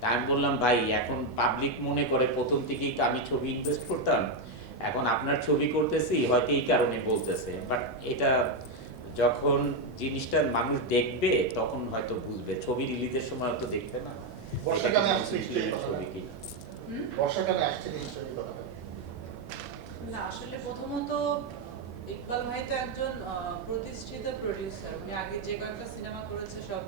তা আমি বললাম ভাই এখন পাবলিক মনে করে প্রথম থেকেই তো আমি ছবি ইনভেস্ট করতাম, এখন আপনার ছবি করতেছি হয়তো এই কারণে বলতেছে, বাট এটা যখন জিনিসটা মানুষ দেখবে তখন হয়তো বুঝবে, ছবি রিলিজের সময় হয়তো দেখবে না এটা কি বর্ষাকালে আসছে নিশ্চয়ই কন্টেন্ট কথাটা। ছবি কিনা। বর্ষাকালে আসছে নিশ্চয়ই কথাটা। না আসলে প্রথমত ইকবাল ভাই তো একজন প্রতিষ্ঠিত প্রোডিউসার, উনি আগে যে কয়েকটা সিনেমা করেছে সব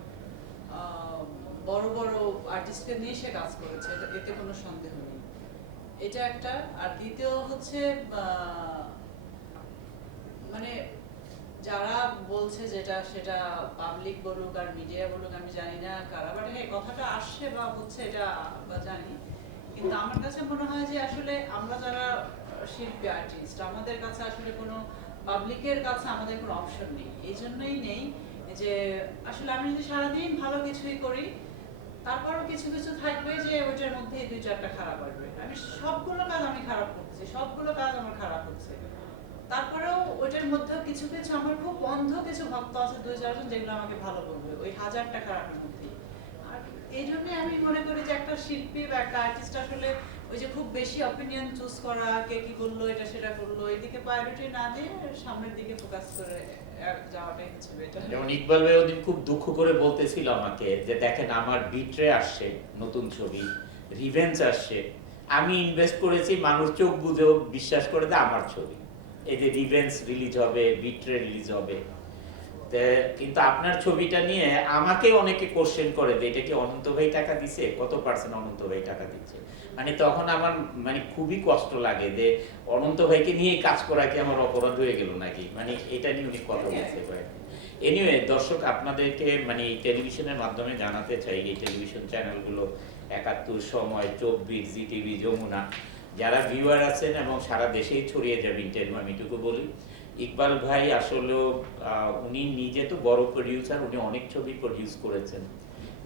আহ, বড় বড় আর্টিস্টকে নিয়ে সে কাজ করেছে, এতে কোনো সন্দেহ নেই। এটা একটা। আর দ্বিতীয় হচ্ছে মানে যারা বলছে যেটা সেটা পাবলিক বলুক আর মিডিয়া বলুক আমি জানি না কারা, বাট হ্যাঁ কথাটা আসছে বা হচ্ছে এটা বা জানি। কিন্তু আমার কাছে মনে হয় যে আসলে আমরা যারা শিল্পী আর্টিস্ট, আমাদের কাছে আসলে কোনো পাবলিকের কাছে আমাদের কোনো অপশন নেই। এই জন্যই নেই যে আসলে আমি যদি সারাদিন ভালো কিছুই করি, তারপরও কিছু কিছু থাকবে যে ওইটার মধ্যে দুই চারটা খারাপ আসবে। আমি সবগুলো কাজ আমি খারাপ করতেছি, সবগুলো কাজ আমার খারাপ হচ্ছে, তারপরেও ওইটার মধ্যে কিছু কিছু আমার খুব অন্ধ কিছু ভক্ত আছে দুই চারজন, যেগুলো আমাকে ভালো বলবে ওই হাজারটা খারাপের মধ্যে। আর এই জন্যই আমি মনে করি যে একটা শিল্পী বা একটা আর্টিস্ট আসলে ওই যে খুব বেশি অপিনিয়ন চুজ করা, কে কি বললো এটা সেটা করলো, এদিকে প্রায়োরিটি না দিয়ে সামনের দিকে ফোকাস করে যাওয়াটাই হচ্ছে বেটার। যেমন ইকবাল ভাই ওদিন খুব দুঃখ করে বলতেছিল আমাকে যে দেখেন আমার বিট্রে আসছে নতুন ছবি, রিভেঞ্জ আসছে, আমি ইনভেস্ট করেছি, মানুষ চোখ বুঝেও বিশ্বাস করে দেয় আমার ছবি, এই যে রিভেঞ্জ রিলিজ হবে, বিট্রে রিলিজ হবে। কিন্তু আপনার ছবিটা নিয়ে আমাকে অনেকে কোশ্চেন করে যে এটা কি অনন্ত ভাই টাকা দিছে, কত পার্সেন্ট অনন্ত ভাই টাকা দিচ্ছে। মানে তখন আমার মানে খুবই কষ্ট লাগে যে অনন্ত ভাইকে নিয়ে কাজ করা কি আমার অপরাধ হয়ে গেল নাকি, মানে এটা নিয়ে উনি কথা বলছে কয়েকদিন। এনিওয়ে দর্শক আপনাদেরকে মানে এই টেলিভিশনের মাধ্যমে জানাতে চাই, এই টেলিভিশন চ্যানেলগুলো ৭১, সময়, ২৪, জি টিভি, যমুনা, যারা ভিউয়ার আছেন এবং সারা দেশেই ছড়িয়ে যাবেন আমি এটুকু বলি। ইকবাল ভাই আসলে উনি নিজে তো বড় প্রডিউসার, উনি অনেক ছবি প্রডিউস করেছেন,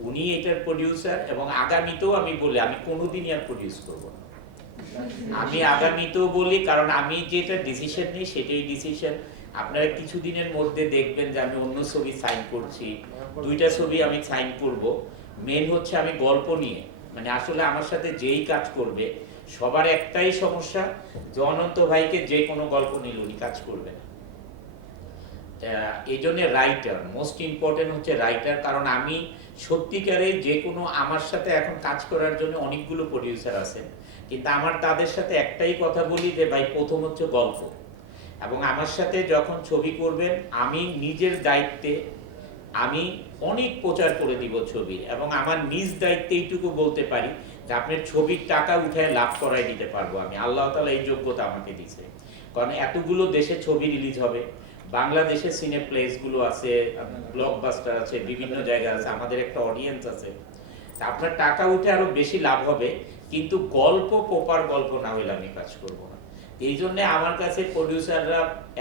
উনি এটার প্রডিউসার এবং আগামীতেও আমি বলি আমি কোনোদিনই আর প্রডিউস করব না। আমি আগামীতেও বলি, কারণ আমি যেটা ডিসিশন নিই সেটাই ডিসিশন। আপনারা কিছুদিনের মধ্যে দেখবেন যে আমি অন্য ছবি সাইন করছি, ২টা ছবি আমি সাইন করব। মেন হচ্ছে আমি গল্প নিয়ে, মানে আসলে আমার সাথে যেই কাজ করবে সবার একটাই সমস্যা যে অনন্ত ভাইকে যে কোনো গল্প নিলে উনি কাজ করবে না। এই জন্য রাইটার মোস্ট ইম্পর্টেন্ট হচ্ছে রাইটার, কারণ আমি সত্যিকারে যে কোনো আমার সাথে এখন কাজ করার জন্য অনেকগুলো প্রডিউসার আছেন, কিন্তু আমার তাদের সাথে একটাই কথা বলি যে ভাই প্রথম হচ্ছে গল্প, এবং আমার সাথে যখন ছবি করবেন আমি নিজের দায়িত্বে আমি অনেক প্রচার করে দিব ছবির, এবং আমার নিজ দায়িত্বে এইটুকু বলতে পারি যে আপনার ছবির টাকা উঠে লাভ করাই দিতে পারবো আমি, আল্লাহ তাআলা এই যোগ্যতা আমাকে দিয়েছে। কারণ এতগুলো দেশে ছবি রিলিজ হবে, বাংলাদেশে সিনেপ্লেক্সগুলো আছে, ব্লকবাস্টার আছে, বিভিন্ন জায়গায় আছে, আমাদের একটা অডিয়েন্স আছে, আপনার টাকা উঠে আরো বেশি লাভ হবে, কিন্তু গল্প প্রপার গল্প না হলে আমি কাজ করব না। এই জন্য আমার কাছে প্রডিউসাররা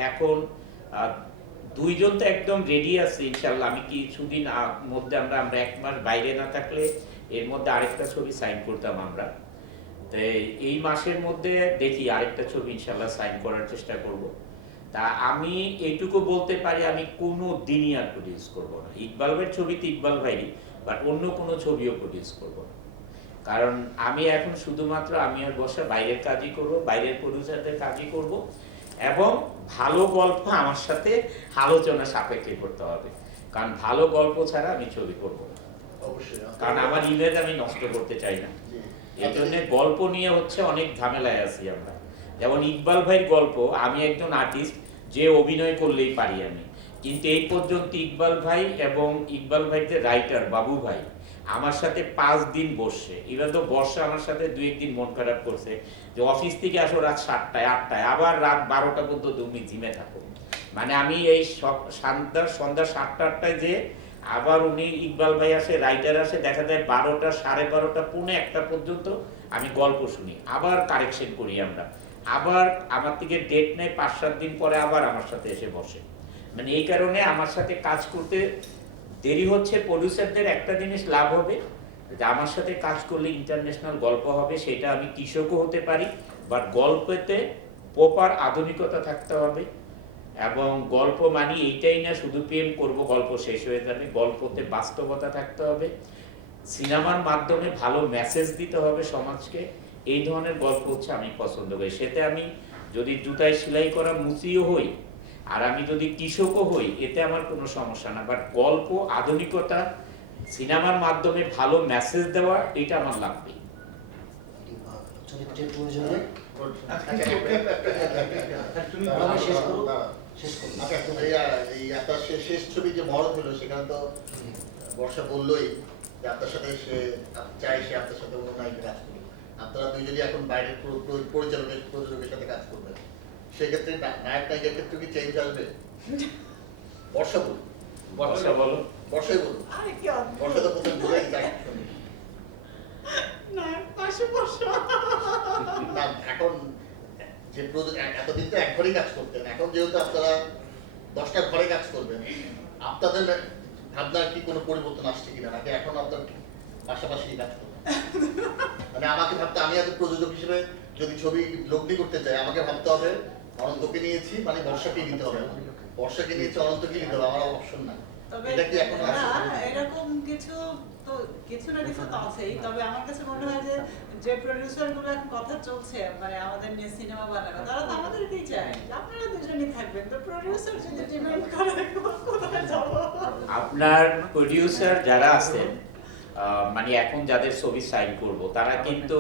এখন ২জন তো একদম রেডি আছে ইনশাল্লাহ, আমি কিছুদিন মধ্যে আমরা ১ মাস বাইরে না থাকলে এর মধ্যে আরেকটা ছবি সাইন করতাম আমরা, তো এই মাসের মধ্যে দেখি আরেকটা ছবি ইনশাল্লাহ সাইন করার চেষ্টা করব। তা আমি এইটুকু বলতে পারি আমি কোনো দিনই আর প্রডিউস করবো না, ইকবাল ভাইয়ের ছবিতে ইকবাল ভাইরই, বাট অন্য কোনো ছবিও প্রডিউস করব না। কারণ আমি এখন শুধুমাত্র আমি আর বসে বাইরের কাজই করব, বাইরের প্রডিউসারদের কাজই করব, এবং ভালো গল্প আমার সাথে আলোচনা সাপেক্ষে করতে হবে, কারণ ভালো গল্প ছাড়া আমি ছবি করব না, অবশ্যই। কারণ আমার ইমেজ আমি নষ্ট করতে চাই না। এই জন্য গল্প নিয়ে হচ্ছে অনেক ঝামেলায় আছি আমরা। যেমন ইকবাল ভাইয়ের গল্প, আমি একজন আর্টিস্ট যে অভিনয় করলেই পারি আমি, কিন্তু এই পর্যন্ত ইকবাল ভাই এবং ইকবাল ভাই যে রাইটার বাবু ভাই আমার সাথে ৫ দিন বসছে, এবার তো বর্ষা আমার সাথে ২-১ দিন মন খারাপ করছে যে অফিস থেকে আসো রাত ৭টায় ৮টায়, আবার রাত ১২টা পর্যন্ত তুমি জিমে থাকো, মানে আমি এই সন্ধ্যা ৭টা-৮টায় যে আবার উনি ইকবাল ভাই আসে, রাইটার আসে, দেখা যায় ১২টা, ১২:৩০, পৌনে ১টা পর্যন্ত আমি গল্প শুনি, আবার কারেকশন করি আমরা, আবার আমার থেকে ডেট নেয় ৫-৭ দিন পরে আবার আমার সাথে এসে বসে। মানে এই কারণে আমার সাথে কাজ করতে দেরি হচ্ছে। প্রডিউসারদের একটা জিনিস লাভ হবে যে আমার সাথে কাজ করলে ইন্টারন্যাশনাল গল্প হবে, সেটা আমি কৃষকও হতে পারি, বাট গল্পেতে প্রপার আধুনিকতা থাকতে হবে, এবং গল্প মানে এইটাই না শুধু প্রেম করব গল্প শেষ হয়ে যাবে, গল্পতে বাস্তবতা থাকতে হবে, সিনেমার মাধ্যমে ভালো মেসেজ দিতে হবে সমাজকে, এই ধরনের গল্প হচ্ছে আমি পছন্দ করি। সেতে আমি যদি জুতায় সেলাই করা মুচিও হই, আর আমি যদি কৃষকও হই, এতে আমার কোনো সমস্যা না। বাট গল্প, আধুনিকতা, সিনেমার মাধ্যমে ভালো মেসেজ দেওয়া, এটা আমার লাগবে। চরিত্রের প্রয়োজনে এই আপনার শেষ ছবি যে মরদ হলো, সেখানে তো বর্ষা বললোই যে আপনার সাথে সে চাই সে আপনার সাথে অন্য নায়িকা কাজ করবে। আপনারা দুইজনই এখন বাইরের পরিচালকের প্রযোজকের সাথে কাজ করবেন, সেক্ষেত্রে নায়ক নায়িকার ক্ষেত্রে কি চেঞ্জ আসবে? বর্ষা বলুন, বর্ষা বলো। বর্ষাই বলুন। আরে কি অদ্ভুত। বর্ষা তো প্রথম বলেই যায় না, পাশে বসো। না, এখন যে এতদিন তো এক ঘরেই কাজ করতেন, এখন যেহেতু আপনারা 10টা ঘরে কাজ করবেন, আপনাদের ভাবনার কি কোনো পরিবর্তন আসছে কিনা, নাকি এখন আপনার পাশাপাশি কাজ করবেন? মানে আমাকে ভাবতে, আমি আজ প্রযোজক হিসেবে যদি ছবি লগ্নি করতে চাই, আমাকে ভাবতে হবে অনন্তকে নিয়েছি মানে বর্ষাকে নিতে হবে, বর্ষাকে নিয়েছি অনন্তকে নিতে হবে, আমার অপশন না। তবে এটা কি এখন না, আসছে? এরকম কিছু তো কিছু না কিছু তো আছেই। তবে আমার কাছে মনে হয় যে যে প্রডিউসার গুলো এখন কথা চলছে মানে আমাদের নিয়ে সিনেমা বানাবে, তারা তো আমাদেরকেই চায় যে আপনারা দুজনই থাকবেন। তো প্রডিউসার যদি ডিমান্ড করে, কোথায় যাবো? আপনার প্রডিউসার যারা আছেন, মানে এখন যাদের ছবি সাইন করব, তারা কিন্তু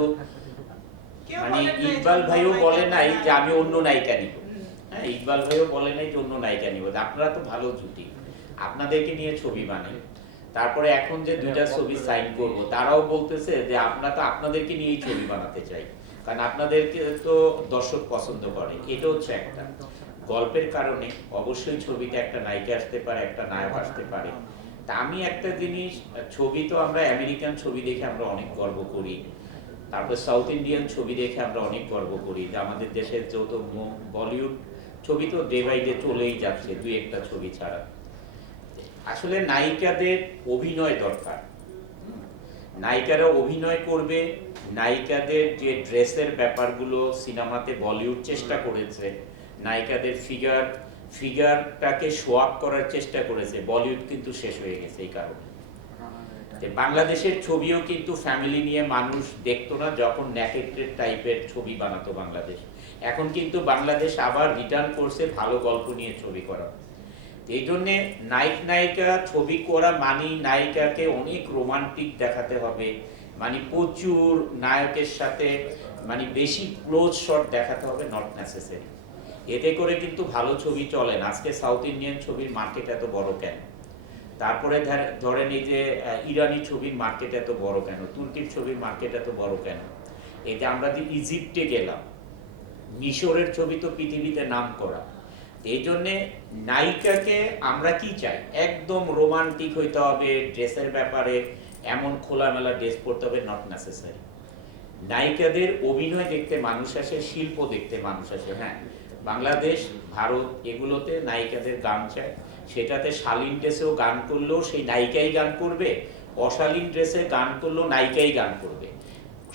কেউ মানে বলেন না ইকবাল যে ভাইও অন্য বলে নাই নায়িকা যে আমি অন্য নায়িকা নিব। হুম। হ্যাঁ, ইকবাল ভাইও বলে নাই যে অন্য নায়িকা নিব। আপনারা তো ভালো জুটি, আপনাদেরকে নিয়ে ছবি বানাই। তারপরে এখন যে দুইটা ছবি সাইন করব, তারাও বলতেছে যে আমরা তো আপনাদেরকে নিয়েই ছবি বানাতে চাই, কারণ আপনাদেরকে তো দর্শক পছন্দ করে। এটা হচ্ছে একটা গল্পের কারণে অবশ্যই ছবিতে একটা নায়িকা আসতে পারে, একটা নায়ক আসতে পারে। তা আমি একটা জিনিস, ছবি তো আমরা আমেরিকান ছবি দেখে আমরা অনেক গর্ব করি, তারপর সাউথ ইন্ডিয়ান ছবি দেখে আমরা অনেক গর্ব করি যে আমাদের দেশের যত বলিউড ছবি তো ডে বাই ডে চলেই যাচ্ছে, দুই একটা ছবি ছাড়া। আসলে নায়িকাদের অভিনয় দরকার, নায়িকারা অভিনয় করবে। নায়িকাদের যে ড্রেসের ব্যাপারগুলো সিনেমাতে বলিউড চেষ্টা করেছে, নায়িকাদের ফিগারটাকে শো আপ করার চেষ্টা করেছে, বলিউড কিন্তু শেষ হয়ে গেছে এই কারণে। বাংলাদেশের ছবিও কিন্তু ফ্যামিলি নিয়ে মানুষ দেখতো না যখন নেকেটেড টাইপের ছবি বানাতো বাংলাদেশ। এখন কিন্তু বাংলাদেশ আবার রিটার্ন করছে ভালো গল্প নিয়ে ছবি করা। এই জন্যে নায়ক নায়িকা ছবি করা মানে নায়িকাকে অনেক রোমান্টিক দেখাতে হবে, মানে প্রচুর নায়কের সাথে মানে বেশি ক্লোজ শট দেখাতে হবে, নট নেসেসারি। এতে করে কিন্তু ভালো ছবি চলে না। আজকে সাউথ ইন্ডিয়ান ছবির মার্কেট এত বড় কেন? তারপরে ধরেন এই যে ইরানি ছবির মার্কেট এত বড় কেন? তুর্কির ছবির মার্কেট এত বড় কেন? এটা আমরা যে ইজিপ্টে গেলাম, মিশরের ছবি তো পৃথিবীতে নাম করা। এই জন্যে নায়িকাকে আমরা কি চাই, একদম রোমান্টিক হইতে হবে, ড্রেসের ব্যাপারে এমন খোলামেলা ড্রেস পরতে হবে, নট নেসেসারি। নায়িকাদের অভিনয় দেখতে মানুষ আসে, শিল্প দেখতে মানুষ আসে। হ্যাঁ, বাংলাদেশ, ভারত এগুলোতে নায়িকাদের গান চায়, সেটাতে শালীন ড্রেসেও গান করলেও সেই নায়িকাই গান করবে, অশালীন ড্রেসে গান করলেও নায়িকাই গান করবে।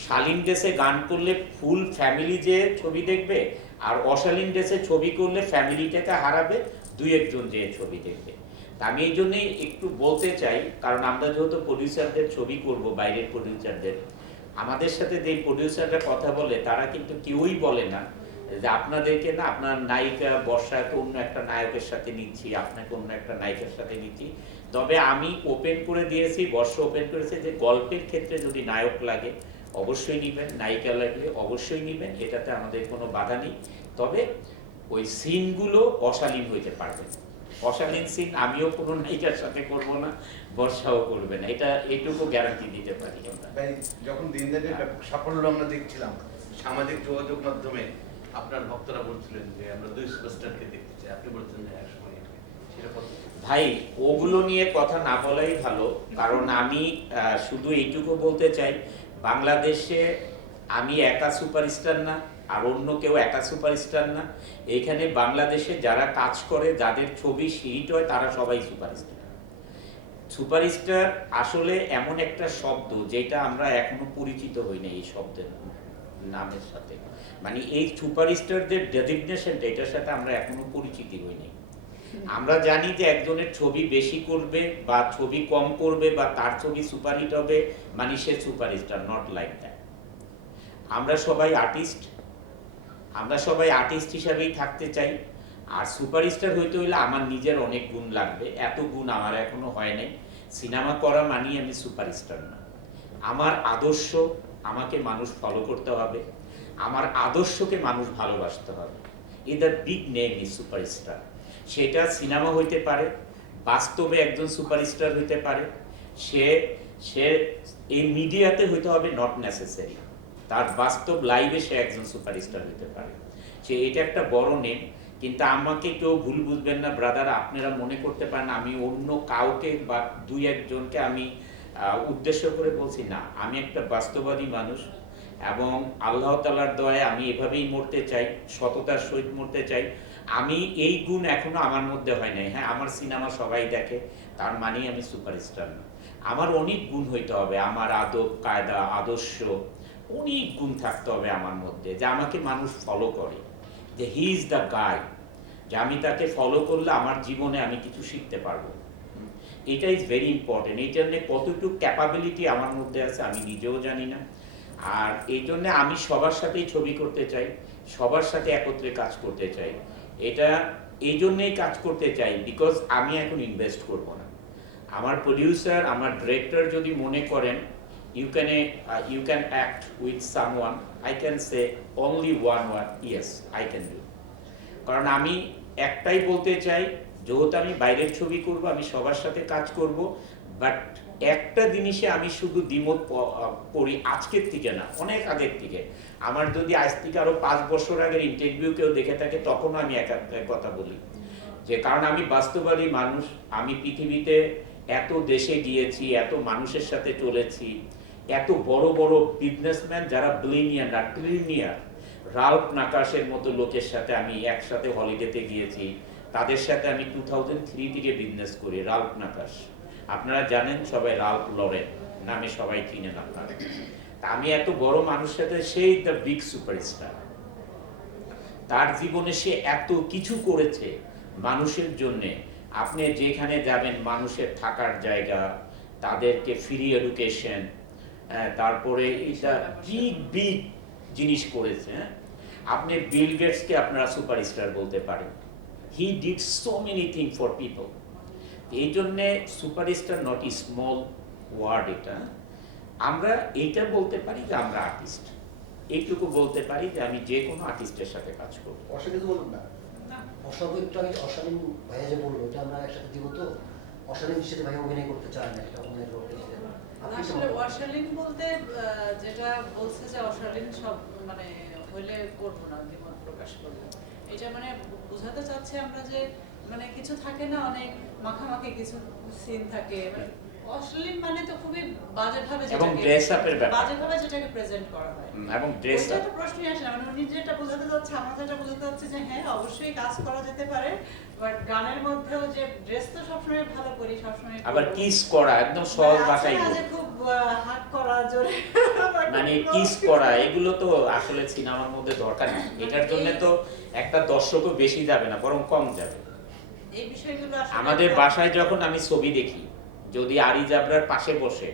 শালীন ড্রেসে গান করলে ফুল ফ্যামিলি যে ছবি দেখবে, আর অশালীন ড্রেসে ছবি করলে ফ্যামিলিটাকে হারাবে, দুই একজন যে ছবি দেখবে। তা আমি এই জন্যই একটু বলতে চাই, কারণ আমরা যেহেতু প্রডিউসারদের ছবি করব, বাইরের প্রডিউসারদের, আমাদের সাথে যে প্রডিউসাররা কথা বলে তারা কিন্তু কেউই বলে না যে আপনাদেরকে না আপনার নায়িকা বর্ষাকে অন্য একটা নায়কের সাথে নিচ্ছি, আপনাকে অন্য একটা নায়িকার সাথে নিচ্ছি। তবে আমি ওপেন করে দিয়েছি, বর্ষা ওপেন করেছে যে গল্পের ক্ষেত্রে যদি নায়ক লাগে অবশ্যই নিবেন, নায়িকা লাগলে অবশ্যই নিবেন, এটাতে আমাদের কোনো বাধা নেই। তবে ওই সিনগুলো অশালীন হইতে পারবে। অশালীন সিন আমিও কোনো নায়িকার সাথে করব না, বর্ষাও করবে না, এটা এইটুকু গ্যারান্টি দিতে পারি আমরা। ভাই, যখন দিন দিনের ব্যাপক সাফল্য আমরা দেখছিলাম সামাজিক যোগাযোগ মাধ্যমে, আপনার ভক্তরা বলছিলেন যে আমরা দুই সুপারস্টারকে দেখতে চাই, আপনি বলছেন যে একসময় সেটা কত? ভাই, ওগুলো নিয়ে কথা না বলাই ভালো, কারণ আমি শুধু এইটুকু বলতে চাই, বাংলাদেশে আমি একা সুপারস্টার না, আর অন্য কেউ একা সুপারস্টার না। এখানে বাংলাদেশে যারা কাজ করে, যাদের ছবি হিট হয়, তারা সবাই সুপারস্টার। সুপারস্টার আসলে এমন একটা শব্দ যেটা আমরা এখনো পরিচিত হই না এই শব্দের নামের সাথে, মানে এই সুপারস্টারদের ডেজিগনেশনটা, এটার সাথে আমরা এখনো পরিচিতি হই নাই। আমরা জানি যে একজনের ছবি বেশি করবে বা ছবি কম করবে বা তার ছবি সুপারহিট হবে মানে সে সুপারস্টার, নট লাইক দ্যাট। আমরা সবাই আর্টিস্ট, আমরা সবাই আর্টিস্ট হিসাবেই থাকতে চাই। আর সুপারস্টার হইতে হইলে আমার নিজের অনেক গুণ লাগবে, এত গুণ আমার এখনো হয় নাই। সিনেমা করা মানেই আমি সুপারস্টার না। আমার আদর্শ, আমাকে মানুষ ফলো করতে হবে, আমার আদর্শকে মানুষ ভালোবাসতে হবে। The big name is superstar. সেটা সিনেমা হইতে পারে, বাস্তবে একজন সুপারস্টার হইতে পারে, সে সে এই মিডিয়াতে হইতে হবে নট নেসেসারি, তার বাস্তব লাইভে সে একজন সুপারস্টার হইতে পারে। সে এটা একটা বড় নেম। কিন্তু আমাকে কেউ ভুল বুঝবেন না ব্রাদার, আপনারা মনে করতে পারেন আমি অন্য কাউকে বা দুই একজনকে আমি উদ্দেশ্য করে বলছি না। আমি একটা বাস্তববাদী মানুষ এবং আল্লাহ তাআলার দয়ায় আমি এভাবেই মরতে চাই, সততার সহিত মরতে চাই। আমি এই গুণ এখনো আমার মধ্যে হয় নাই। হ্যাঁ, আমার সিনেমা সবাই দেখে, তার মানেই আমি সুপারস্টার না। আমার অনেক গুণ হইতে হবে, আমার আদব কায়দা আদর্শ অনেক গুণ থাকতে হবে আমার মধ্যে, যে আমাকে মানুষ ফলো করে, যে হি ইজ দ্য গাই, যে আমি তাকে ফলো করলে আমার জীবনে আমি কিছু শিখতে পারবো। এটা ইজ ভেরি ইম্পর্টেন্ট। এই জন্য কতটুকু ক্যাপাবিলিটি আমার মধ্যে আছে আমি নিজেও জানি না। আর এই জন্য আমি সবার সাথেই ছবি করতে চাই, সবার সাথে একত্রে কাজ করতে চাই। এটা এই জন্যই কাজ করতে চাই বিকজ আমি এখন ইনভেস্ট করব না। আমার প্রডিউসার, আমার ডিরেক্টর যদি মনে করেন you can act with someone, I can say only one word, yes, I can do. কারণ আমি একটাই বলতে চাই, যেহেতু আমি বাইরের ছবি করব, আমি সবার সাথে কাজ করব, বাট একটা জিনিসে আমি শুধু দ্বিমত করি, আজকের থেকে না, অনেক আগের থেকে। আমার যদি আজ থেকে আরো 5 বছর আগের ইন্টারভিউ কেউ দেখে থাকে, তখন আমি এক কথা বলি, যে কারণ আমি বাস্তববাদী মানুষ। আমি পৃথিবীতে এত দেশে গিয়েছি, এত মানুষের সাথে চলেছি, এত বড় বড় বিজনেসম্যান যারা বিলিয়নিয়ার না ট্রিলিয়নিয়ার, রাল্ফ নাকাশের মতো লোকের সাথে আমি একসাথে হলিডেতে গিয়েছি। তাদের সাথে আমি 2003 থেকে বিজনেস করি। রাল্ফ নাকাশ আপনারা জানেন, সবাই রাল্ফ লরেন নামে সবাই চিনেন আপনারা। তা আমি এত বড় মানুষের সাথে, সেই দ্য বিগ সুপারস্টার, তার জীবনে সে এত কিছু করেছে মানুষের জন্যে। আপনি যেখানে যাবেন মানুষের থাকার জায়গা, তাদেরকে ফ্রি এডুকেশন, তারপরে এটা বিগ বিগ জিনিস করেছে। আপনি বিল গেটসকে আপনারা সুপারস্টার বলতে পারেন। He did so many thing for people. এই জন্যে superstar not a small word. এটা আমরা এইটা বলতে পারি যে আমরা আর্টিস্ট, এইটুকু বলতে পারি যে আমি যে কোনো আর্টিস্টের সাথে কাজ করব। অসংখ্য বলুন না। না, অসংখ্য একটু আগে অশালীন ভাইয়া যে বললো, এটা আমরা একসাথে দিব তো। অশালীন হিসেবে ভাই অভিনয় করতে চায় না, এটা অভিনয় করতে চায়। আপনি কি আসলে মনে করেন? অশালীন বলতে যেটা বলছে যে অশালীন সব মানে হইলে করবো না, দ্বিমত প্রকাশ করবো, এটা মানে বোঝাতে চাচ্ছে আমরা যে মানে কিছু থাকে না, অনেক মাখামাখি কিছু সিন থাকে, মানে অশ্লীল মানে তো খুবই বাজেভাবে এবং যেটাকে ড্রেস আপের ব্যাপার, বাজেভাবে যেটাকে প্রেজেন্ট করা হয়। এবং ড্রেস ওইটা আপ তো প্রশ্নই আসে না। মানে উনি যেটা বোঝাতে চাচ্ছে, আমরা যেটা বোঝাতে চাচ্ছি যে হ্যাঁ অবশ্যই কাজ করা যেতে পারে, বাট গানের মধ্যেও যে ড্রেস তো সবসময় ভালো করি, সবসময় আবার করবো। কিস করা একদম সহজ মানে ভাষায় আছে না বলি। যে খুব হাত করা জোরে মানে কিস করা, এগুলো তো আসলে সিনেমার মধ্যে দরকার নেই। এটার জন্য তো একটা দর্শকও বেশি যাবে না, বরং কম যাবে। এই বিষয়গুলো আসলে আমাদের বাসায় যখন আমি ছবি দেখি, যদি আরি জাবরার পাশে বসে,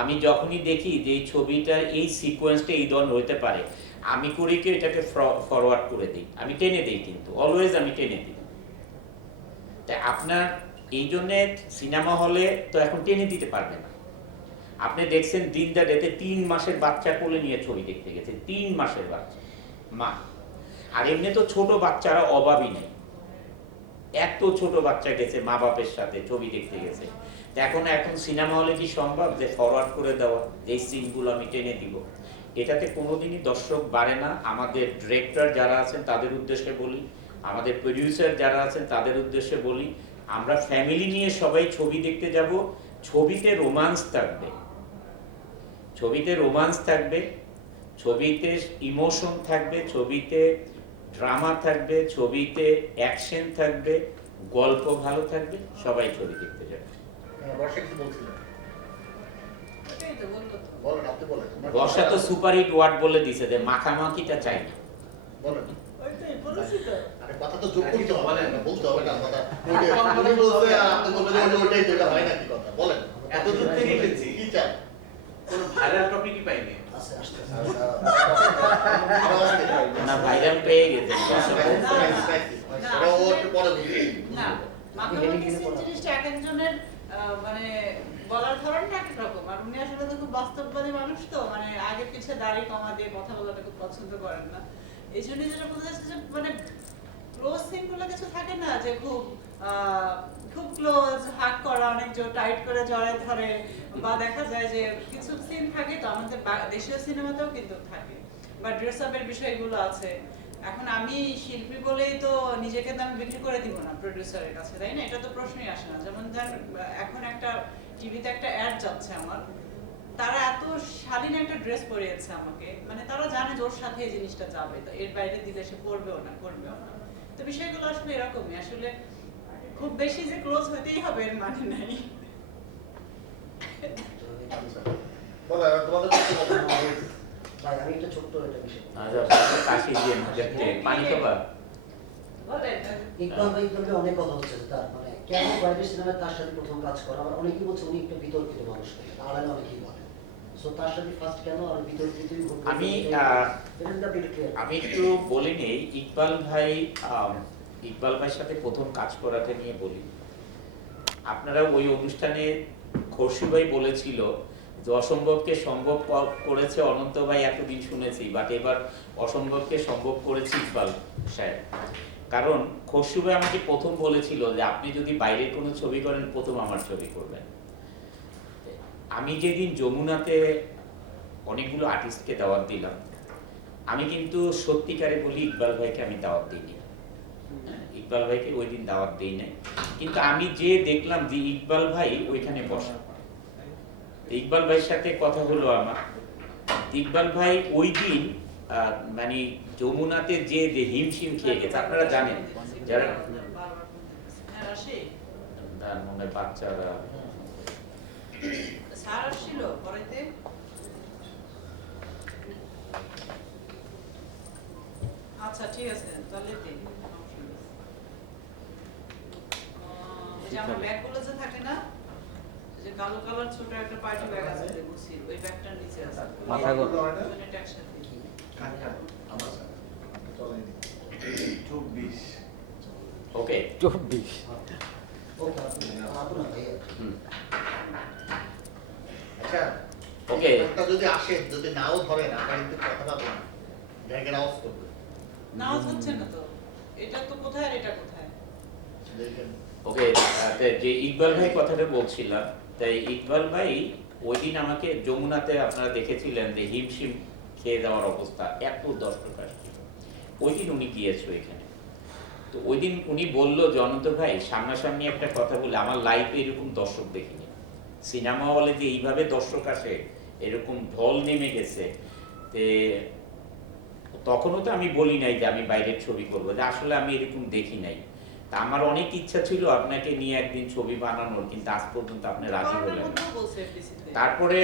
আমি যখনই দেখি যে এই ছবিটার এই সিকোয়েন্সটা এই ধরনের হইতে পারে, আমি করি কি এটাকে ফরওয়ার্ড করে দিই, আমি টেনে দিই, কিন্তু অলওয়েজ আমি টেনে দিই। তাই আপনার এই জন্যে সিনেমা হলে তো এখন টেনে দিতে পারবে না। আপনি দেখছেন দিন দা ডেতে 3 মাসের বাচ্চা কোলে নিয়ে ছবি দেখতে গেছে, 3 মাসের বাচ্চা মা। আর এমনি তো ছোট বাচ্চারা অভাবই নেই, এত ছোট বাচ্চা গেছে মা বাপের সাথে ছবি দেখতে গেছে। এখন সিনেমা হলে কি সম্ভব যে ফরওয়ার্ড করে দেওয়া, এই সিনগুলো আমি টেনে দিব? এটাতে কোনোদিনই দর্শক বাড়ে না। আমাদের ডিরেক্টর যারা আছেন তাদের উদ্দেশ্যে বলি, আমাদের প্রডিউসার যারা আছেন তাদের উদ্দেশ্যে বলি, আমরা ফ্যামিলি নিয়ে সবাই ছবি দেখতে যাব। ছবিতে রোমান্স থাকবে, ছবিতে রোমান্স থাকবে, ছবিতে ইমোশন থাকবে, ছবিতে ড্রামা থাকবে, ছবিতে অ্যাকশন থাকবে, গল্প ভালো থাকবে, সবাই ছবি দেখতে যাবে। বর্ষা কিছু বলছিলেন, এটাই তো বলবো তো। বলেন, আপনি বলেন। বর্ষা তো সুপারহিট ওয়ার্ড বলে দিছে, যে মাখামাখিটা চাই না। বলেন। ওইটাই বলেছি তো। আরে কথা তো যোগ করতে হবে, বলেন। বলতে হবে না কথা। উনি বলছে আর আপনি বলবেন যে ওইটাই তো, এটা হয় নাকি কথা, বলেন। এত দূর থেকে এসেছি কি চাই? কোনো ভাইরাল টপিকই পাইনি। আছে আসতে আরো আসতে চাই। না ভাইরাল পেয়ে গেছে এটা ও একটু পরে বুঝবে। না, মাখামাখি সিন জিনিসটা এক একজনের মানে বলার ধরনটা এক এক রকম। আর উনি আসলে তো খুব বাস্তববাদী মানুষ, তো মানে আগে পিছে দাড়ি কমা দিয়ে কথা বলাটা খুব পছন্দ করেন না। এই জন্য যেটা বোঝা যাচ্ছে যে মানে ক্লোজ সিন গুলো কিছু থাকে না যে খুব ক্লোজ, হাগ করা, অনেক জোর টাইট করে জড়ায় ধরে, বা দেখা যায় যে কিছু সিন থাকে তো আমাদের দেশীয় সিনেমাতেও কিন্তু থাকে, বা ড্রেস আপের বিষয়গুলো আছে। এখন আমি শিল্পী বলেই তো নিজেকে তো আমি বিক্রি করে দিব না প্রোডিউসারের কাছে, তাই না? এটা তো প্রশ্নই আসে না। যেমন ধরেন এখন একটা টিভিতে একটা অ্যাড যাচ্ছে আমার, তারা এত শালীন একটা ড্রেস পরিয়েছে আমাকে, মানে তারা জানে যে ওর সাথে এই জিনিসটা যাবে, তো এর বাইরে দিলে সে পরবেও না, করবেও না। তো বিষয়গুলো আসলে এরকমই, আসলে খুব বেশি যে ক্লোজ হতেই হবে এর মানে নাই। বলো, এবার তোমাদের কিছু বলো। ভাই আমি একটা ছোট্ট একটা বিষয় বলবো। আচ্ছা কাশি দিয়ে মুখে পানি খাবা? বলেন। ইকবাল ভাই কিন্তু অনেক কথা হচ্ছে যে তার মানে কেন বাইরের সিনেমায় তার সাথে প্রথম কাজ করা, আবার অনেকেই বলছে উনি একটা বিতর্কিত মানুষ, আড়ালে অনেকেই বলে। সো তার সাথে ফার্স্ট কেন আর বিতর্কিতই হোক, আমি আমি একটু বলে নেই ইকবাল ভাইয়ের সাথে প্রথম কাজ করাটা নিয়ে বলি। আপনারা ওই অনুষ্ঠানে খসরু ভাই বলেছিল যে অসম্ভবকে সম্ভব করেছে অনন্ত ভাই, এতদিন শুনেছি, বাট এবার অসম্ভবকে সম্ভব করেছে ইকবাল সাহেব। কারণ খসরু ভাই আমাকে প্রথম বলেছিল যে আপনি যদি বাইরে কোনো ছবি করেন প্রথম আমার ছবি করবেন। আমি যেদিন যমুনাতে অনেকগুলো আর্টিস্টকে দাওয়াত দিলাম, আমি কিন্তু সত্যিকারে বলি ইকবাল ভাইকে আমি দাওয়াত দিইনি। ইকবাল ভাইকে ওই দিন দাওয়াত দিই নাই, কিন্তু আমি যে দেখলাম যে ইকবাল ভাই ওইখানে বসা, ইকবাল ভাইয়ের সাথে কথা হলো আমার। ইকবাল ভাই ওই দিন মানে যমুনাতে যে হিমশিম খেয়ে গেছে, আপনারা জানেন যারা হ্যাঁ, আসি। মনে হয় বাচ্চারা স্যার আসছিল পরেতে। আচ্ছা ঠিক আছে, তাহলে দিন। ওই যে আমার ব্যাগগুলো যে থাকে না, ওই যে কালো কালার ছোট একটা পার্টি ব্যাগ আছে দেখছি, ওই ব্যাগটার নিচে আছে মাথা গরম। এটা একসাথে। আমার চলেনি। 24 ওকে 24 ওকে আপনার ভাই আচ্ছা, ওকে একটা যদি আসে, যদি নাও ধরেন, আপনারা কিন্তু কথাটা বলুন, ব্যাগের আওয়াজ করবে। নামাজ হচ্ছে না তো, এটা তো কোথায় আর এটা কোথায়? দেখেন, ওকে যে ইকবাল ভাই কথাটা বলছিলাম, তাই ইকবাল ভাই ওই দিন আমাকে যমুনাতে আপনারা দেখেছিলেন যে হিমশিম খেয়ে যাওয়ার অবস্থা, এত দর্শক আসছিল। ওই দিন উনি গিয়েছে এখানে, তো ওই দিন উনি বললো যে অনন্ত ভাই সামনাসামনি একটা কথা বলে, আমার লাইফে এরকম দর্শক দেখিনি। সিনেমা হলে যে এইভাবে দর্শক আসে, এরকম ঢল নেমে গেছে। তে তখনও তো আমি বলি নাই যে আমি বাইরের ছবি করবো, যে আসলে আমি এরকম দেখি নাই। তা আমার অনেক ইচ্ছা ছিল আপনাকে নিয়ে একদিন ছবি বানানোর, কিন্তু আজ পর্যন্ত আপনি রাজি হলেন না। বলছে FDC তে। তারপরে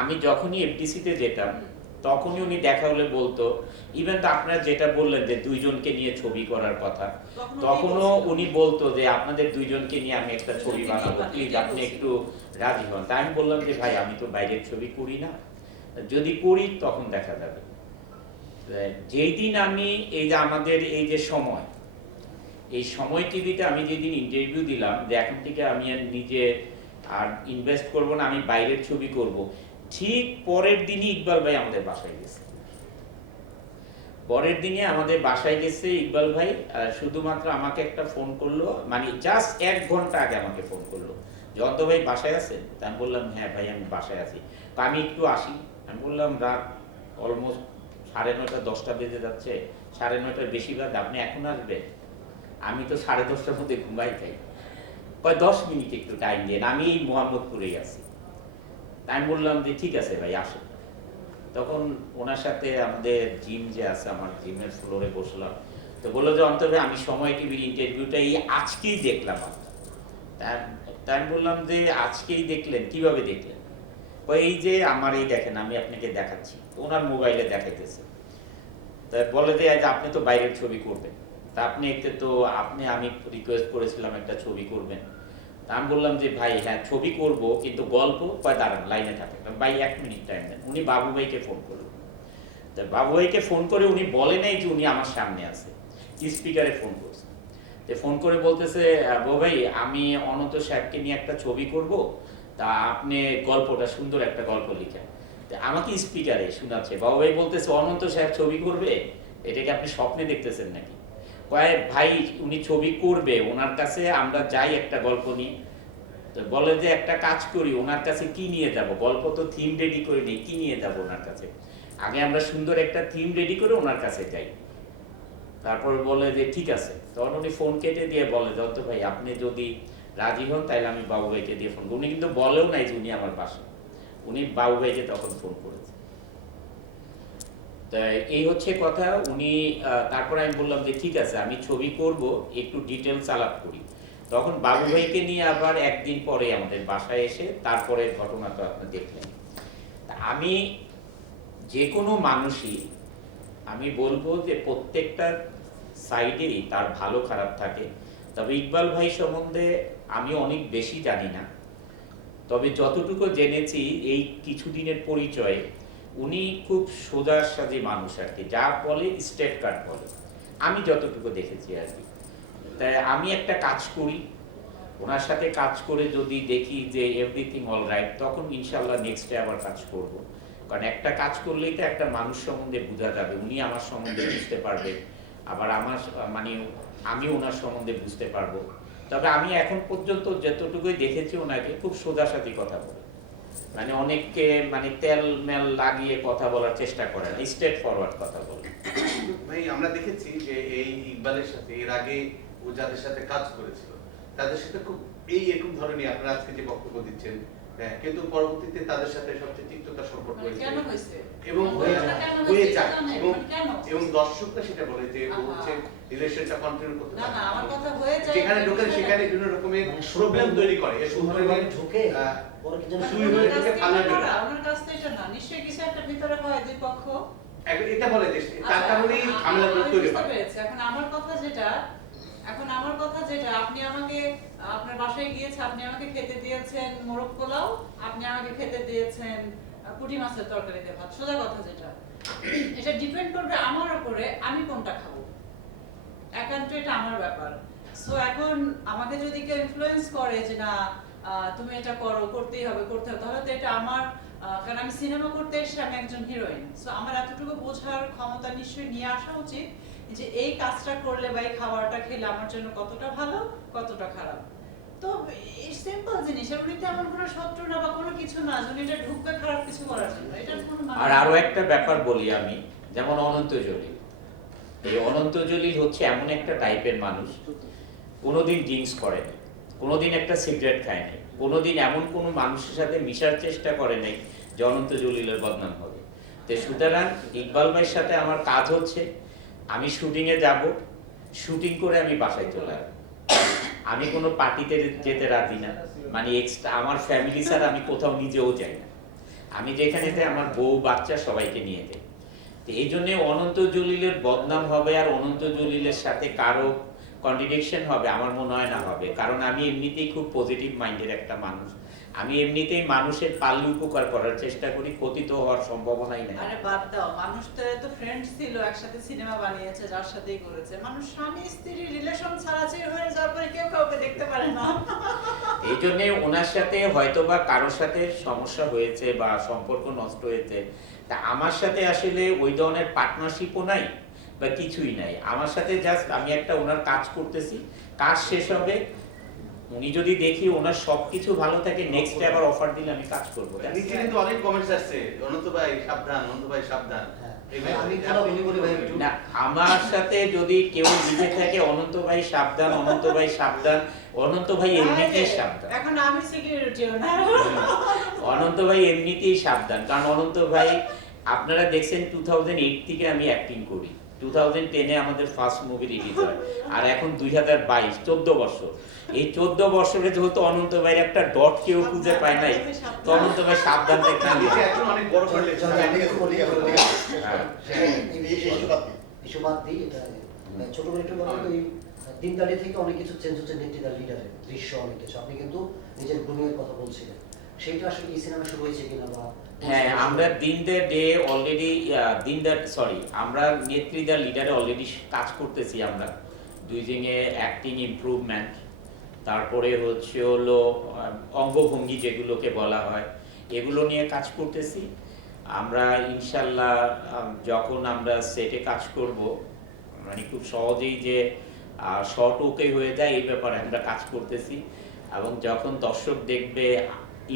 আমি যখনই এফডিসিতে যেতাম, তখনই উনি দেখা হলে বলতো, ইভেন তো আপনারা যেটা বললেন যে দুইজনকে নিয়ে ছবি করার কথা, তখনও উনি বলতো যে আপনাদের দুইজনকে নিয়ে আমি একটা ছবি বানাবো, প্লিজ আপনি একটু রাজি হন। তাই আমি বললাম যে ভাই আমি তো বাইরের ছবি করি না, যদি করি তখন দেখা যাবে। যেই দিন আমি এই যে আমাদের এই যে সময়, এই সময় টিভিতে আমি যেদিন ইন্টারভিউ দিলাম যে এখন থেকে আমি আর নিজে আর ইনভেস্ট করব না, আমি বাইরের ছবি করব, ঠিক পরের দিনই ইকবাল ভাই আমাদের বাসায় গেছে। পরের দিনে আমাদের বাসায় গেছে ইকবাল ভাই, শুধুমাত্র আমাকে একটা ফোন করলো, মানে জাস্ট 1 ঘন্টা আগে আমাকে ফোন করলো যে অন্ত ভাই বাসায় আছেন? তা আমি বললাম হ্যাঁ ভাই আমি বাসায় আছি, তো আমি একটু আসি। আমি বললাম রাত অলমোস্ট 9:30 10টা বেজে যাচ্ছে, 9:30 বেশি বাজে, আপনি এখন আসবেন? আমি তো 10:30টার মধ্যে ঘুমাই যাই। কয় 10 মিনিট একটু টাইম দেন, আমি এই মোহাম্মদপুরেই আছি। তাই আমি বললাম যে ঠিক আছে ভাই আসেন। তখন ওনার সাথে আমাদের জিম যে আছে, আমার জিমের ফ্লোরে বসলাম। তো বললো যে অন্তত আমি সময় টিভির ইন্টারভিউটা এই আজকেই দেখলাম। তাই আমি বললাম যে আজকেই দেখলেন, কিভাবে দেখলেন? এই যে আমার এই দেখেন, আমি আপনাকে দেখাচ্ছি। ওনার মোবাইলে দেখাইতেছে। তাই বলে যে আপনি তো বাইরের ছবি করবেন। তা আপনি আমি রিকোয়েস্ট করেছিলাম একটা ছবি করবেন। তা আমি বললাম যে ভাই হ্যাঁ ছবি করব, কিন্তু গল্প কয় দাঁড়ান লাইনে থাকে ভাই, 1 মিনিট টাইম দেন। উনি বাবু ভাইকে ফোন করলেন। তা বাবু ভাইকে ফোন করে উনি বলে নাই যে উনি আমার সামনে আছে, স্পিকারে ফোন করছে। তো ফোন করে বলতেছে, বাবু ভাই আমি অনন্ত সাহেবকে নিয়ে একটা ছবি করব, তা আপনি গল্পটা সুন্দর একটা গল্প লিখেন। তা আমাকে স্পিকারে শোনাচ্ছে। বাবু ভাই বলতেছে অনন্ত সাহেব ছবি করবে, এটাকে আপনি স্বপ্নে দেখতেছেন নাকি? কয় ভাই উনি ছবি করবে, ওনার কাছে আমরা যাই একটা গল্প নিয়ে। তো বলে যে একটা কাজ করি, ওনার কাছে কি নিয়ে যাব, গল্প তো থিম রেডি করে নেই, কি নিয়ে যাব ওনার কাছে, আগে আমরা সুন্দর একটা থিম রেডি করে ওনার কাছে যাই। তারপর বলে যে ঠিক আছে। তখন উনি ফোন কেটে দিয়ে বলে দত্ত ভাই আপনি যদি রাজি হন তাহলে আমি বাবু ভাইকে দিয়ে ফোন করব। উনি কিন্তু বলেও নাই যে উনি আমার পাশে, উনি বাবু ভাইকে তখন ফোন করেছে। তা এই হচ্ছে কথা। উনি তারপর আমি বললাম যে ঠিক আছে আমি ছবি করব, একটু ডিটেলস আলাপ করি। তখন বাবু ভাইকে নিয়ে আবার একদিন পরে আমাদের বাসায় এসে তারপরে ঘটনা তো আপনি দেখলেন। তা আমি যে কোনো মানুষই আমি বলবো যে প্রত্যেকটা সাইডেই তার ভালো খারাপ থাকে। তবে ইকবাল ভাই সম্বন্ধে আমি অনেক বেশি জানি না, তবে যতটুকু জেনেছি এই কিছুদিনের পরিচয়ে উনি খুব সোজাসাজি মানুষ আর কি, যা বলে স্ট্রেট কাট বলে, আমি যতটুকু দেখেছি আর কি। তাই আমি একটা কাজ করি, ওনার সাথে কাজ করে যদি দেখি যে এভরিথিং অল রাইট, তখন ইনশাল্লাহ নেক্সটে আবার কাজ করব। কারণ একটা কাজ করলেই তো একটা মানুষ সম্বন্ধে বোঝা যাবে, উনি আমার সম্বন্ধে বুঝতে পারবে, আবার আমার মানে আমি ওনার সম্বন্ধে বুঝতে পারবো। তবে আমি এখন পর্যন্ত যতটুকুই দেখেছি ওনাকে খুব সোজাসাজি কথা বলে, মানে অনেককে মানে তেল মেল লাগিয়ে কথা বলার চেষ্টা করে না, স্ট্রেট ফরওয়ার্ড কথা বলে। ভাই আমরা দেখেছি যে এই ইকবালের সাথে এর আগে ও যাদের সাথে কাজ করেছিল তাদের সাথে খুব এরকম ধরনের আপনারা আজকে যে বক্তব্য দিচ্ছেন, হ্যাঁ, কিন্তু পরবর্তীতে তাদের সাথে সবচেয়ে তিক্ততা সম্পর্ক হয়েছে কেন হয়েছে? এবং কেন হয়ে হয়েছে যায় জানেন? এবং কেন? এবং দর্শকরা সেটা বলে যে ও হচ্ছে রিলেশনটা কন্টিনিউ করতে না পারে না, আমার কথা হয়ে যায়। যেখানে ঢোকে সেখানে বিভিন্ন রকমের প্রবলেম তৈরি করে এরকম ধরনের ঢুকে পরে কি যেন শুরু হয়ে ঢুকে পালা বের হয়। আমার কাছ থেকে এটা না, নিশ্চয়ই কিছু একটা ভিতরে হয় দুই পক্ষ। এটা বলে যে তার আচ্ছা, কারণেই ঝামেলা আমি তৈরি বুঝতে হয়। পেরেছি। এখন আমার কথা যেটা আপনি আমাকে আপনার বাসায় গিয়েছে, আপনি আমাকে খেতে দিয়েছেন মোরগ পোলাও, আপনি আমাকে খেতে দিয়েছেন পুঁটি মাছের তরকারি দিয়ে ভাত, সোজা কথা যেটা, এটা ডিপেন্ড করবে আমার উপরে আমি কোনটা খাবো, একান্ত এটা আমার ব্যাপার। সো এখন আমাকে যদি কেউ ইনফ্লুয়েন্স করে যে না তুমি এটা করো, করতেই হবে, তাহলে তো এটা আমার কারণ আমি সিনেমা করতে এসে আমি একজন হিরোইন। সো আমার এতটুকু বোঝার ক্ষমতা নিশ্চয়ই নিয়ে আসা উচিত যে এই কাজটা করলে বা এই খাবারটা খেলে আমার জন্য কতটা ভালো কতটা খারাপ। তো এই সিম্পল জিনিস, এমনিতে এমন কোনো শত্রু না বা কোনো কিছু না, যদি এটা ঢুকবে খারাপ কিছু করার জন্য, এটার কোনো মানে আর আরো একটা ব্যাপার বলি আমি, যেমন অনন্ত জলিল। এই অনন্ত জলিল হচ্ছে এমন একটা টাইপের মানুষ, কোনোদিন ড্রিঙ্কস করেনি, কোনোদিন একটা সিগারেট খায়নি, কোনোদিন এমন কোনো মানুষের সাথে মিশার চেষ্টা করে নাই যে অনন্ত জলিলের বদনাম হবে। তো সুতরাং ইকবাল ভাইয়ের সাথে আমার কাজ হচ্ছে আমি শুটিংয়ে যাব, শুটিং করে আমি বাসায় চলে আসবো। আমি কোনো পার্টিতে যেতে রাজি না, মানে এক্সট্রা আমার ফ্যামিলি ছাড়া আমি কোথাও নিজেও যাই না। আমি যেখানে যাই আমার বউ বাচ্চা সবাইকে নিয়ে যাই। তো এই জন্য অনন্ত জলিলের বদনাম হবে আর অনন্ত জলিলের সাথে কারো কন্ট্রাডিকশন হবে আমার মনে হয় না হবে, কারণ আমি এমনিতেই খুব পজিটিভ মাইন্ডের একটা মানুষ। আমি এমনিতেই মানুষের পাল্লে উপকার করার চেষ্টা করি, ক্ষতি তো হওয়ার সম্ভাবনাই নেই। আরে বাদ দাও, মানুষ তো এত ফ্রেন্ডস ছিল, একসাথে সিনেমা বানিয়েছে, যার সাথেই করেছে। মানুষ স্বামী স্ত্রী রিলেশন ছাড়াছাড়ি হয়ে যাওয়ার পরে কেউ কাউকে দেখতে পারে না। এই জন্য ওনার সাথে হয়তোবা কারোর সাথে সমস্যা হয়েছে বা সম্পর্ক নষ্ট হয়েছে, তা আমার সাথে আসলে ওই ধরনের পার্টনারশিপও নাই বা কিছুই নাই। আমার সাথে জাস্ট আমি একটা ওনার কাজ করতেছি, কাজ শেষ হবে, উনি যদি দেখি ওনার সবকিছু ভালো থাকে, নেক্সট আবার অফার দিলে আমি কাজ করবো। নিচে কিন্তু অনেক কমেন্টস আসছে অনন্ত ভাই সাবধান, অনন্ত ভাই সাবধান। আমি কোনো বিনি বলি ভাই একটু না, আমার সাথে যদি কেউ লিখে থাকে অনন্ত ভাই সাবধান, অনন্ত ভাই সাবধান, অনন্ত ভাই এমনিতেই সাবধান। এখন আমি সিকিউরিটিও না। অনন্ত ভাই এমনিতেই সাবধান, কারণ অনন্ত ভাই আপনারা দেখছেন 2008 থেকে আমি অ্যাক্টিং করি, 2010-এ আমাদের ফার্স্ট মুভি রিলিজ হয়, আর এখন 2022, 14 বছর। এই 14 বছরে যেহেতু অনন্ত ভাইয়ের একটা ডট কেউ খুঁজে পায় নাই, তো অনন্ত ভাই সাবধান দেখলাম। নিচে এখন অনেক বড় করে লেখা আছে। ঠিক আছে, ঠিক আছে, ঠিক আছে। হ্যাঁ। এই issue বাদ দিই। ইস্যু বাদ দিই, এটা ছোট করে একটু বলতে ওই দিনদারি থেকে অনেক কিছু চেঞ্জ হচ্ছে নেত্রীদার লিডারে দৃশ্য অনেক কিছু আপনি কিন্তু নিজের গ্রুমিং এর কথা বলছিলেন সেটা আসলে এই সিনেমা শুরু হয়েছে কিনা বা হ্যাঁ, আমরা দিন দ্য ডে অলরেডি আমরা নেত্রীদা লিডারে অলরেডি কাজ করতেছি আমরা দুইজনে অ্যাক্টিং ইমপ্রুভমেন্ট, তারপরে হচ্ছে হলো অঙ্গভঙ্গি যেগুলোকে বলা হয় এগুলো নিয়ে কাজ করতেছি আমরা ইনশাল্লাহ। যখন আমরা সেটে কাজ করব মানে খুব সহজেই যে শর্ট ওকে হয়ে যায় এই ব্যাপারে আমরা কাজ করতেছি, এবং যখন দর্শক দেখবে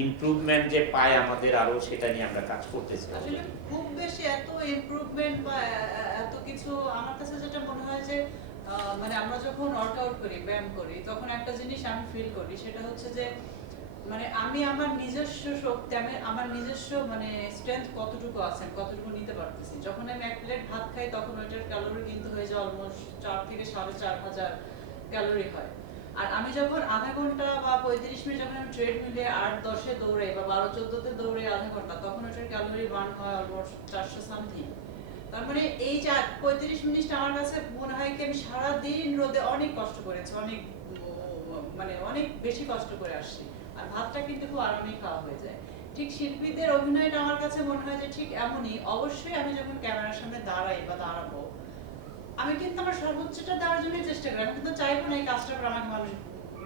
ইমপ্রুভমেন্ট যে পায় আমাদের আরো সেটা নিয়ে আমরা কাজ করতেছি। আসলে খুব বেশি এত ইমপ্রুভমেন্ট বা এত কিছু আমার কাছে যেটা মনে হয় যে মানে আমরা যখন ওয়ার্কআউট করি ব্যায়াম করি তখন একটা জিনিস আমি ফিল করি সেটা হচ্ছে যে মানে আমি আমার নিজস্ব শক্তি আমি আমার নিজস্ব মানে স্ট্রেংথ কতটুকু আছে কতটুকু নিতে পারতেছি। যখন আমি এক প্লেট ভাত খাই তখন ওইটার ক্যালোরি কিন্তু হয়ে যায় অলমোস্ট 4 থেকে 4,500 ক্যালোরি হয়। আর আমি যখন আধা ঘন্টা বা 35 মিনিট যখন আমি ট্রেডমিলে 8-10-এ দৌড়ে বা 12-14-তে দৌড়ে আধা ঘন্টা তখন ওটার ক্যালোরি বার্ন হয় অলমোস্ট 400 সামথিং। তার মানে এই যে 35 মিনিট আমার কাছে মনে হয় কি আমি সারা দিন রোদে অনেক কষ্ট করেছি, অনেক মানে অনেক বেশি কষ্ট করে আসছি। আর ভাতটা কিন্তু খুব আরামেই খাওয়া হয়ে যায়। ঠিক শিল্পীদের অভিনয়টা আমার কাছে মনে হয় যে ঠিক এমনই। অবশ্যই আমি যখন ক্যামেরার সামনে দাঁড়াই বা দাঁড়াবো আমি কিন্তু আমার সর্বোচ্চটা দেওয়ার জন্য চেষ্টা করি। আমি কিন্তু চাইবো না এই কাজটা করে আমাকে মানুষ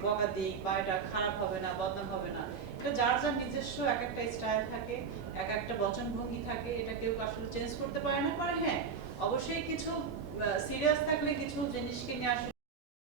বকা দিক বা এটা খারাপ হবে না বদনাম হবে না। এটা যার যার নিজস্ব এক একটা স্টাইল থাকে, এক একটা বচনভঙ্গি থাকে, এটা কেউ আসলে চেঞ্জ করতে পারে না। পারে হ্যাঁ অবশ্যই কিছু সিরিয়াস থাকলে কিছু জিনিসকে নিয়ে আসলে